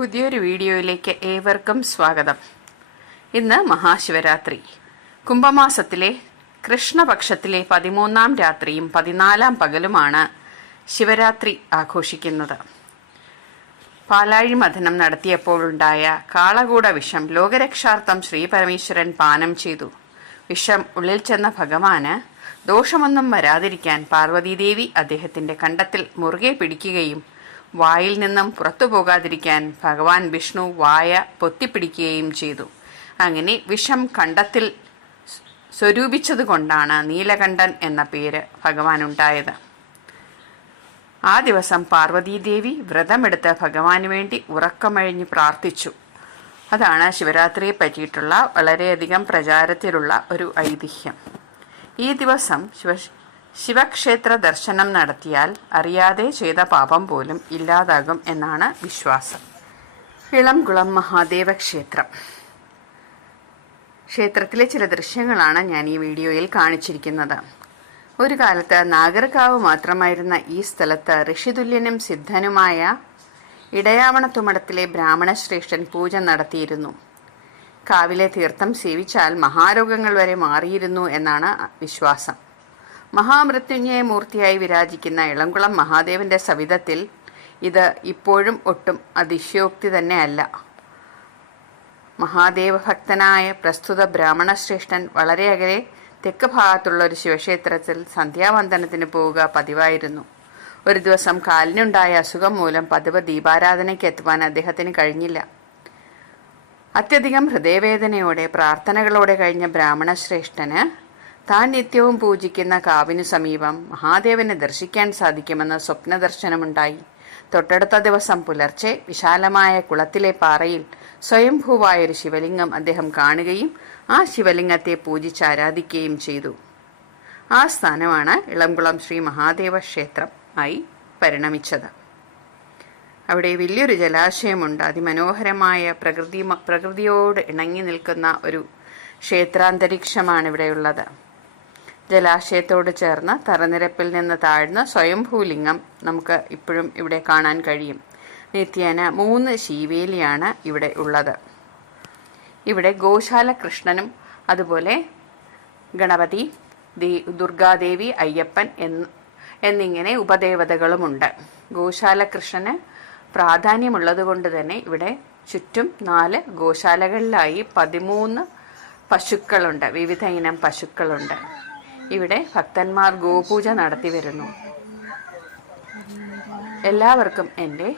പുതിയൊരു വീഡിയോയിലേക്ക് ഏവർക്കും സ്വാഗതം. ഇന്ന് മഹാശിവരാത്രി. കുംഭമാസത്തിലെ കൃഷ്ണപക്ഷത്തിലെ പതിമൂന്നാം രാത്രിയും പതിനാലാം പകലുമാണ് ശിവരാത്രി ആഘോഷിക്കുന്നത്. പാലാഴി മഥനം നടത്തിയപ്പോഴുണ്ടായ കാളകൂട വിഷം ലോകരക്ഷാർത്ഥം ശ്രീ പരമേശ്വരൻ പാനം ചെയ്തു. വിഷം ഉള്ളിൽ ചെന്ന ഭഗവാന് ദോഷമൊന്നും വരാതിരിക്കാൻ പാർവതീദേവി അദ്ദേഹത്തിന്റെ കണ്ടത്തിൽ മുറുകെ പിടിക്കുകയും വായിൽ നിന്നും പുറത്തു പോകാതിരിക്കാൻ ഭഗവാൻ വിഷ്ണു വായ പൊത്തിപ്പിടിക്കുകയും ചെയ്തു. അങ്ങനെ വിഷം കണ്ടത്തിൽ സ്വരൂപിച്ചതുകൊണ്ടാണ് നീലകണ്ഠൻ എന്ന പേര് ഭഗവാനുണ്ടായത്. ആ ദിവസം പാർവതീദേവി വ്രതമെടുത്ത് ഭഗവാന് വേണ്ടി ഉറക്കമഴിഞ്ഞ് പ്രാർത്ഥിച്ചു. അതാണ് ശിവരാത്രിയെ പറ്റിയിട്ടുള്ള വളരെയധികം പ്രചാരത്തിലുള്ള ഒരു ഐതിഹ്യം. ഈ ദിവസം ശിവ ശിവക്ഷേത്ര ദർശനം നടത്തിയാൽ അറിയാതെ ചെയ്ത പാപം പോലും ഇല്ലാതാകും എന്നാണ് വിശ്വാസം. ഇളംകുളം മഹാദേവ ക്ഷേത്രം ക്ഷേത്രത്തിലെ ചില ദൃശ്യങ്ങളാണ് ഞാൻ ഈ വീഡിയോയിൽ കാണിച്ചിരിക്കുന്നത്. ഒരു കാലത്ത് നാഗർകാവ് മാത്രമായിരുന്ന ഈ സ്ഥലത്ത് ഋഷിതുല്യനും സിദ്ധനുമായ ഇടയാവണത്തുമടത്തിലെ ബ്രാഹ്മണശ്രേഷ്ഠൻ പൂജ നടത്തിയിരുന്നു. കാവിലെ തീർത്ഥം സേവിച്ചാൽ മഹാരോഗങ്ങൾ വരെ മാറിയിരുന്നു എന്നാണ് വിശ്വാസം. മഹാമൃത്യുഞ്ജയ മൂർത്തിയായി വിരാജിക്കുന്ന ഇളംകുളം മഹാദേവന്റെ സവിധത്തിൽ ഇത് ഇപ്പോഴും ഒട്ടും അതിശയോക്തി തന്നെയല്ല. മഹാദേവ ഭക്തനായ പ്രസ്തുത ബ്രാഹ്മണ ശ്രേഷ്ഠൻ വളരെ അകലെ തെക്ക് ഭാഗത്തുള്ള ഒരു ശിവക്ഷേത്രത്തിൽ സന്ധ്യാവന്ദനത്തിന് പോവുക പതിവായിരുന്നു. ഒരു ദിവസം കാലിനുണ്ടായ അസുഖം മൂലം പതിവ് ദീപാരാധനയ്ക്ക് എത്തുവാൻ അദ്ദേഹത്തിന് കഴിഞ്ഞില്ല. അത്യധികം ഹൃദയവേദനയോടെ പ്രാർത്ഥനകളോടെ കഴിഞ്ഞ ബ്രാഹ്മണ ബ്രാഹ്മണശ്രേഷ്ഠന് താൻ നിത്യവും പൂജിക്കുന്ന കാവിനു സമീപം മഹാദേവനെ ദർശിക്കാൻ സാധിക്കുമെന്ന സ്വപ്നദർശനമുണ്ടായി. തൊട്ടടുത്ത ദിവസം പുലർച്ചെ വിശാലമായ കുളത്തിലെ പാറയിൽ സ്വയംഭൂവായൊരു ശിവലിംഗം അദ്ദേഹം കാണുകയും ആ ശിവലിംഗത്തെ പൂജിച്ച് ആരാധിക്കുകയും ചെയ്തു. ആ സ്ഥാനമാണ് ഇളംകുളം ശ്രീ മഹാദേവ ക്ഷേത്രം ആയി പരിണമിച്ചത്. അവിടെ വലിയൊരു ജലാശയമുണ്ട്. അതിമനോഹരമായ പ്രകൃതി പ്രകൃതിയോട് ഇണങ്ങി നിൽക്കുന്ന ഒരു ക്ഷേത്രാന്തരീക്ഷമാണ് ഇവിടെയുള്ളത്. ജലാശയത്തോട് ചേർന്ന് തറനിരപ്പിൽ നിന്ന് താഴ്ന്ന സ്വയംഭൂലിംഗം നമുക്ക് ഇപ്പോഴും ഇവിടെ കാണാൻ കഴിയും. നിത്യേന മൂന്ന് ശീവേലിയാണ് ഇവിടെ ഉള്ളത്. ഇവിടെ ഗോശാല കൃഷ്ണനും അതുപോലെ ഗണപതി ദുർഗാദേവി അയ്യപ്പൻ എന്ന് എന്നിങ്ങനെ ഉപദേവതകളുമുണ്ട്. ഗോശാല കൃഷ്ണന് പ്രാധാന്യമുള്ളത് കൊണ്ട് തന്നെ ഇവിടെ ചുറ്റും നാല് ഗോശാലകളിലായി പതിമൂന്ന് പശുക്കളുണ്ട്. വിവിധ ഇനം പശുക്കളുണ്ട്. ഇവിടെ ഭക്തന്മാർ ഗോപൂജ നടത്തി വരുന്നു. എല്ലാവർക്കും എന്റെ